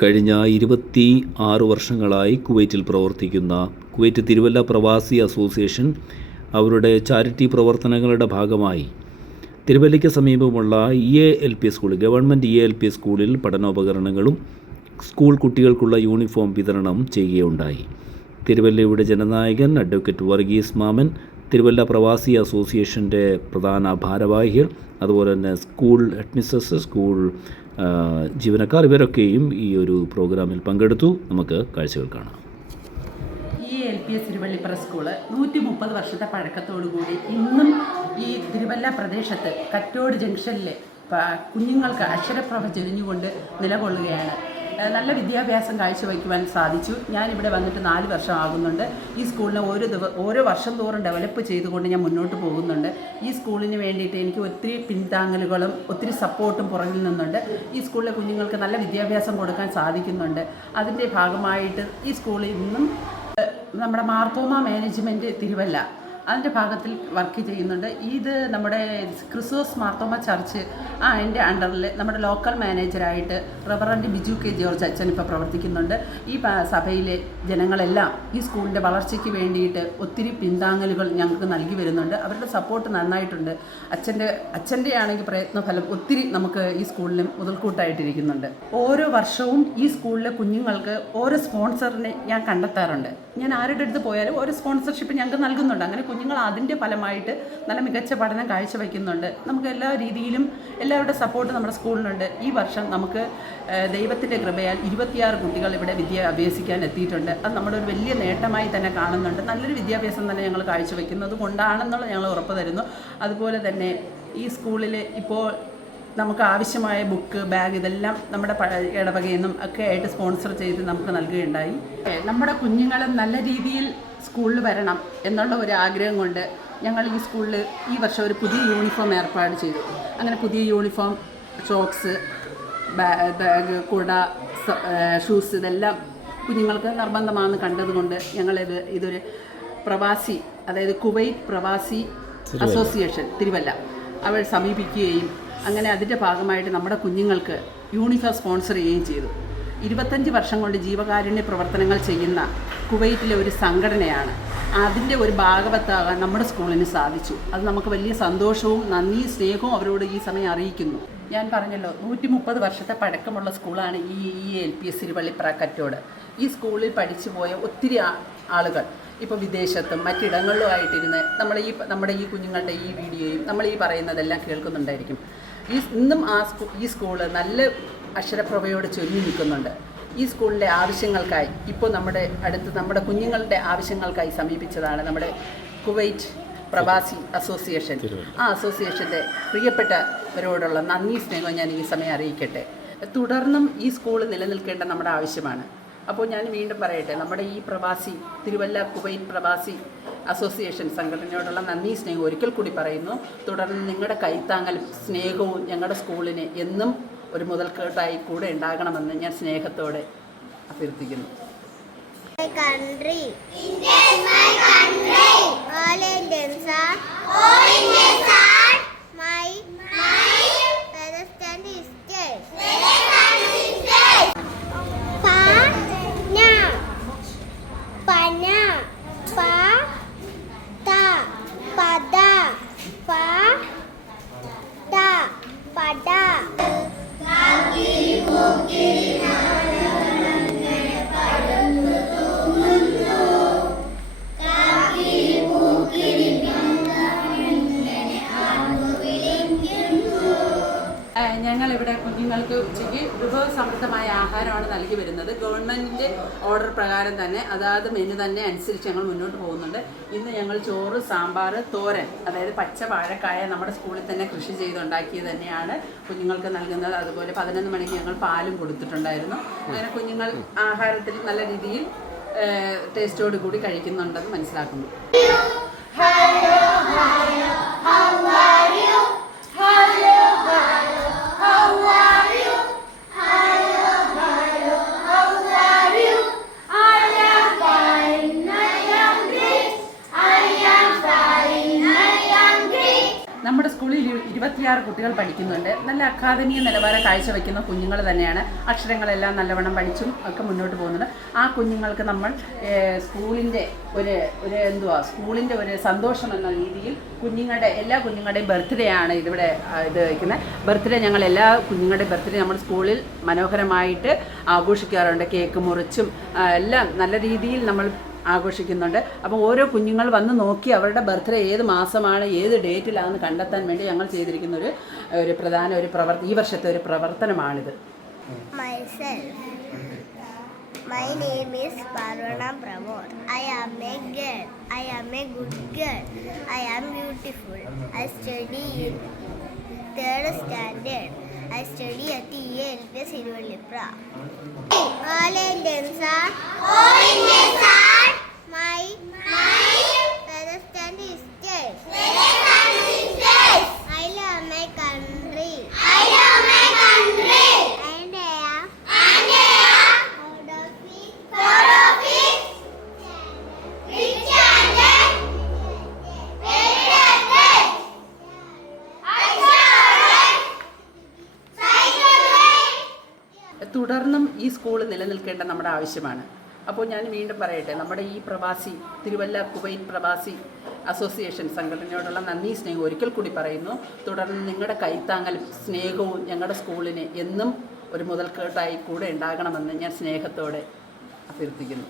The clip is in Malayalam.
കഴിഞ്ഞ 26 വർഷങ്ങളായി കുവൈറ്റിൽ പ്രവർത്തിക്കുന്ന കുവൈറ്റ് തിരുവല്ല പ്രവാസി അസോസിയേഷൻ അവരുടെ ചാരിറ്റി പ്രവർത്തനങ്ങളുടെ ഭാഗമായി തിരുവല്ലയ്ക്ക് സമീപമുള്ള EALP സ്കൂൾ, ഗവൺമെൻറ് EALP സ്കൂളിൽ പഠനോപകരണങ്ങളും സ്കൂൾ കുട്ടികൾക്കുള്ള യൂണിഫോം വിതരണം ചെയ്യുകയുണ്ടായി. തിരുവല്ലയുടെ ജനനായകൻ അഡ്വക്കേറ്റ് വർഗീസ് മാമൻ, തിരുവല്ല പ്രവാസി അസോസിയേഷൻ്റെ പ്രധാന ഭാരവാഹികൾ, അതുപോലെ തന്നെ സ്കൂൾ ഹെഡ്മിസ്ട്രസ്, സ്കൂൾ ജീവനക്കാർ, ഇവരൊക്കെയും ഈ ഒരു പ്രോഗ്രാമിൽ പങ്കെടുത്തു. നമുക്ക് കാഴ്ചകൾ കാണാം. EALPS തിരുവള്ളിപ്പുറ സ്കൂള് 130 വർഷത്തെ പഴക്കത്തോടുകൂടി ഇന്നും ഈ തിരുവല്ല പ്രദേശത്ത് കറ്റോട് ജംഗ്ഷനിൽ കുഞ്ഞുങ്ങൾക്ക് അക്ഷരപ്രഭ ചൊരിഞ്ഞുകൊണ്ട് നിലകൊള്ളുകയാണ്. നല്ല വിദ്യാഭ്യാസം കാഴ്ചവയ്ക്കുവാൻ സാധിച്ചു. ഞാനിവിടെ വന്നിട്ട് 4 വർഷം ആകുന്നുണ്ട്. ഈ സ്കൂളിനെ ഓരോ വർഷം തോറും ഡെവലപ്പ് ചെയ്തുകൊണ്ട് ഞാൻ മുന്നോട്ട് പോകുന്നുണ്ട്. ഈ സ്കൂളിന് വേണ്ടിയിട്ട് എനിക്ക് ഒത്തിരി പിന്താങ്ങലുകളും ഒത്തിരി സപ്പോർട്ടും പുറകിൽ നിന്നുണ്ട്. ഈ സ്കൂളിലെ കുഞ്ഞുങ്ങൾക്ക് നല്ല വിദ്യാഭ്യാസം കൊടുക്കാൻ സാധിക്കുന്നുണ്ട്. അതിൻ്റെ ഭാഗമായിട്ട് ഈ സ്കൂളിൽ ഇന്നും നമ്മുടെ മാർത്തോമ മാനേജ്മെൻറ്റ് തിരുവല്ല അതിൻ്റെ ഭാഗത്തിൽ വർക്ക് ചെയ്യുന്നുണ്ട്. ഇത് നമ്മുടെ ക്രിസ്തുമസ് മാർത്തോമ ചർച്ച് അതിൻ്റെ അണ്ടറിൽ നമ്മുടെ ലോക്കൽ മാനേജറായിട്ട് റവറൻഡ് ബിജു കെ ജോർജ് അച്ഛൻ ഇപ്പോൾ പ്രവർത്തിക്കുന്നുണ്ട്. ഈ സഭയിലെ ജനങ്ങളെല്ലാം ഈ സ്കൂളിൻ്റെ വളർച്ചയ്ക്ക് വേണ്ടിയിട്ട് ഒത്തിരി പിന്താങ്ങലുകൾ ഞങ്ങൾക്ക് നൽകി വരുന്നുണ്ട്. അവരുടെ സപ്പോർട്ട് നന്നായിട്ടുണ്ട്. അച്ഛൻ്റെ ആണെങ്കിൽ പ്രയത്നഫലം ഒത്തിരി നമുക്ക് ഈ സ്കൂളിലും മുതൽക്കൂട്ടായിട്ടിരിക്കുന്നുണ്ട്. ഓരോ വർഷവും ഈ സ്കൂളിലെ കുഞ്ഞുങ്ങൾക്ക് ഓരോ സ്പോൺസറിനെ ഞാൻ കണ്ടെത്താറുണ്ട്. ഞാൻ ആരുടെ അടുത്ത് പോയാലും ഓരോ സ്പോൺസർഷിപ്പ് ഞങ്ങൾക്ക് നൽകുന്നുണ്ട്. അങ്ങനെ കുഞ്ഞുങ്ങൾ അതിൻ്റെ ഫലമായിട്ട് നല്ല മികച്ച പഠനം കാഴ്ചവെക്കുന്നുണ്ട്. നമുക്ക് എല്ലാ രീതിയിലും എല്ലാവരുടെ സപ്പോർട്ട് നമ്മുടെ സ്കൂളിനുണ്ട്. ഈ വർഷം നമുക്ക് ദൈവത്തിൻ്റെ കൃപയാൽ 26 കുട്ടികൾ ഇവിടെ വിദ്യ അഭ്യസിക്കാൻ എത്തിയിട്ടുണ്ട്. അത് നമ്മുടെ ഒരു വലിയ നേട്ടമായി തന്നെ കാണുന്നുണ്ട്. നല്ലൊരു വിദ്യാഭ്യാസം തന്നെ ഞങ്ങൾ കാഴ്ചവെക്കുന്നത് കൊണ്ടാണെന്നുള്ളത് ഞങ്ങൾ ഉറപ്പ് തരുന്നു. അതുപോലെ തന്നെ ഈ സ്കൂളിൽ ഇപ്പോൾ നമുക്ക് ആവശ്യമായ ബുക്ക്, ബാഗ് ഇതെല്ലാം നമ്മുടെ ഇടവകയിൽ നിന്നും ഒക്കെ ആയിട്ട് സ്പോൺസർ ചെയ്ത് നമുക്ക് നൽകുകയുണ്ടായി. നമ്മുടെ കുഞ്ഞുങ്ങൾ നല്ല രീതിയിൽ സ്കൂളിൽ വരണം എന്നുള്ള ഒരു ആഗ്രഹം കൊണ്ട് ഞങ്ങൾ ഈ സ്കൂളിൽ ഈ വർഷം ഒരു പുതിയ യൂണിഫോം ഏർപ്പാട് ചെയ്തു. അങ്ങനെ പുതിയ യൂണിഫോം, ഷോക്സ്, ബാഗ്, കുട, ഷൂസ് ഇതെല്ലാം കുഞ്ഞുങ്ങൾക്ക് നിർബന്ധമാണെന്ന് കണ്ടതുകൊണ്ട് ഇതൊരു പ്രവാസി, അതായത് കുവൈറ്റ് പ്രവാസി അസോസിയേഷൻ തിരുവല്ല അവർ സമീപിക്കുകയും അങ്ങനെ അതിൻ്റെ ഭാഗമായിട്ട് നമ്മുടെ കുഞ്ഞുങ്ങൾക്ക് യൂണിഫോം സ്പോൺസർ ചെയ്യുകയും ചെയ്തു. 25 വർഷം കൊണ്ട് ജീവകാരുണ്യ പ്രവർത്തനങ്ങൾ ചെയ്യുന്ന കുവൈറ്റിലെ ഒരു സംഘടനയാണ്. അതിൻ്റെ ഒരു ഭാഗവത്താകാൻ നമ്മുടെ സ്കൂളിന് സാധിച്ചു. അത് നമുക്ക് വലിയ സന്തോഷവും നന്ദി സ്നേഹവും അവരോട് ഈ സമയം അറിയിക്കുന്നു. ഞാൻ പറഞ്ഞല്ലോ 130 വർഷത്തെ പഴക്കമുള്ള സ്കൂളാണ് ഈ EALPS തിരുവള്ളിപ്പുറ കറ്റോട്. ഈ സ്കൂളിൽ പഠിച്ചു പോയ ഒത്തിരി ആളുകൾ ഇപ്പോൾ വിദേശത്തും മറ്റിടങ്ങളിലുമായിട്ടിരുന്ന് നമ്മുടെ ഈ കുഞ്ഞുങ്ങളുടെ ഈ വീഡിയോയും നമ്മൾ ഈ പറയുന്നതെല്ലാം കേൾക്കുന്നുണ്ടായിരിക്കും. ഇന്നും ഈ സ്കൂള് നല്ല അക്ഷരപ്രഭയോട് ചൊല്ലി നിൽക്കുന്നുണ്ട്. ഈ സ്കൂളിൻ്റെ ആവശ്യങ്ങൾക്കായി ഇപ്പോൾ നമ്മുടെ കുഞ്ഞുങ്ങളുടെ ആവശ്യങ്ങൾക്കായി സമീപിച്ചതാണ് നമ്മുടെ കുവൈറ്റ് പ്രവാസി അസോസിയേഷൻ. ആ അസോസിയേഷൻ്റെ പ്രിയപ്പെട്ടവരോടുള്ള നന്ദി സ്നേഹം ഞാൻ ഈ സമയം അറിയിക്കട്ടെ. തുടർന്നും ഈ സ്കൂൾ നിലനിൽക്കേണ്ട നമ്മുടെ ആവശ്യമാണ്. അപ്പോൾ ഞാൻ വീണ്ടും പറയട്ടെ, നമ്മുടെ ഈ തിരുവല്ല കുവൈറ്റ് പ്രവാസി അസോസിയേഷൻ സംഘടനയോടുള്ള നന്ദി സ്നേഹം ഒരിക്കൽ കൂടി പറയുന്നു. തുടർന്ന് നിങ്ങളുടെ കൈത്താങ്ങലും സ്നേഹവും ഞങ്ങളുടെ സ്കൂളിന് എന്നും ഒരു മുതൽക്കൂട്ടായി കൂടെ ഉണ്ടാകണമെന്ന് ഞാൻ സ്നേഹത്തോടെ അഭ്യർത്ഥിക്കുന്നു. ഞങ്ങളിവിടെ കുഞ്ഞുങ്ങൾക്ക് ഉച്ചയ്ക്ക് വിഭവസമൃദ്ധമായ ആഹാരമാണ് നൽകി വരുന്നത്. ഗവൺമെൻറ്റിൻ്റെ ഓർഡർ പ്രകാരം തന്നെ അതാത് മെനു തന്നെ അനുസരിച്ച് ഞങ്ങൾ മുന്നോട്ട് പോകുന്നുണ്ട്. ഇന്ന് ഞങ്ങൾ ചോറ്, സാമ്പാർ, തോരൻ, അതായത് പച്ച വാഴക്കായ നമ്മുടെ സ്കൂളിൽ തന്നെ കൃഷി ചെയ്തുണ്ടാക്കിയത് തന്നെയാണ് കുഞ്ഞുങ്ങൾക്ക് നൽകുന്നത്. അതുപോലെ 11 മണിക്ക് ഞങ്ങൾ പാലും കൊടുത്തിട്ടുണ്ടായിരുന്നു. അങ്ങനെ കുഞ്ഞുങ്ങൾ ആഹാരത്തിൽ നല്ല രീതിയിൽ ടേസ്റ്റോട് കൂടി കഴിക്കുന്നുണ്ടെന്ന് മനസ്സിലാക്കുന്നു. നമ്മുടെ സ്കൂളിൽ 26 96 കുട്ടികൾ പഠിക്കുന്നുണ്ട്. നല്ല അക്കാദമിക നിലവാരം കാഴ്ചവെക്കുന്ന കുഞ്ഞുങ്ങൾ തന്നെയാണ്. അക്ഷരങ്ങളെല്ലാം നല്ലവണ്ണം പഠിച്ചും ഒക്കെ മുന്നോട്ട് പോകുന്നുണ്ട്. ആ കുഞ്ഞുങ്ങൾക്ക് നമ്മൾ സ്കൂളിൻ്റെ സ്കൂളിൻ്റെ ഒരു സന്തോഷം എന്ന രീതിയിൽ എല്ലാ കുഞ്ഞുങ്ങളുടെയും ബർത്ത്ഡേ ആണ് ഇതിവിടെ വയ്ക്കുന്നത്. ബർത്ത്ഡേ ഞങ്ങൾ എല്ലാ കുഞ്ഞുങ്ങളുടെയും ബർത്ത്ഡേ നമ്മൾ സ്കൂളിൽ മനോഹരമായിട്ട് ആഘോഷിക്കാറുണ്ട്. കേക്ക് മുറിച്ചും എല്ലാം നല്ല രീതിയിൽ നമ്മൾ ആഘോഷിക്കുന്നുണ്ട്. അപ്പോൾ ഓരോ കുഞ്ഞുങ്ങൾ വന്ന് നോക്കി അവരുടെ ബർത്ത്ഡേ ഏത് മാസമാണ് ഏത് ഡേറ്റിലാണെന്ന് കണ്ടെത്താൻ വേണ്ടി ഞങ്ങൾ ചെയ്തിരിക്കുന്ന ഒരു പ്രധാന ഈ വർഷത്തെ ഒരു പ്രവർത്തനമാണിത്. My name is Parvana Pramod. I am a girl. I am a good girl. I am beautiful. I study in 3rd standard. I study at the ELPS Iruvallipra. All Indians are my Rajasthan is state. I love my country. And I am proud of it. Rich and very talented. തുടർന്നും ഈ സ്കൂൾ നിലനിൽക്കേണ്ട നമ്മുടെ ആവശ്യമാണ്. അപ്പോൾ ഞാൻ വീണ്ടും പറയട്ടെ, നമ്മുടെ ഈ തിരുവല്ല കുവൈറ്റ് പ്രവാസി അസോസിയേഷൻ സംഘടനയോടുള്ള നന്ദി സ്നേഹം ഒരിക്കൽ കൂടി പറയുന്നു. തുടർന്ന് നിങ്ങളുടെ കൈത്താങ്ങൽ സ്നേഹവും ഞങ്ങളുടെ സ്കൂളിന് എന്നും ഒരു മുതൽക്കേട്ടായി കൂടെ ഉണ്ടാകണമെന്ന് ഞാൻ സ്നേഹത്തോടെ അഭ്യർത്ഥിക്കുന്നു.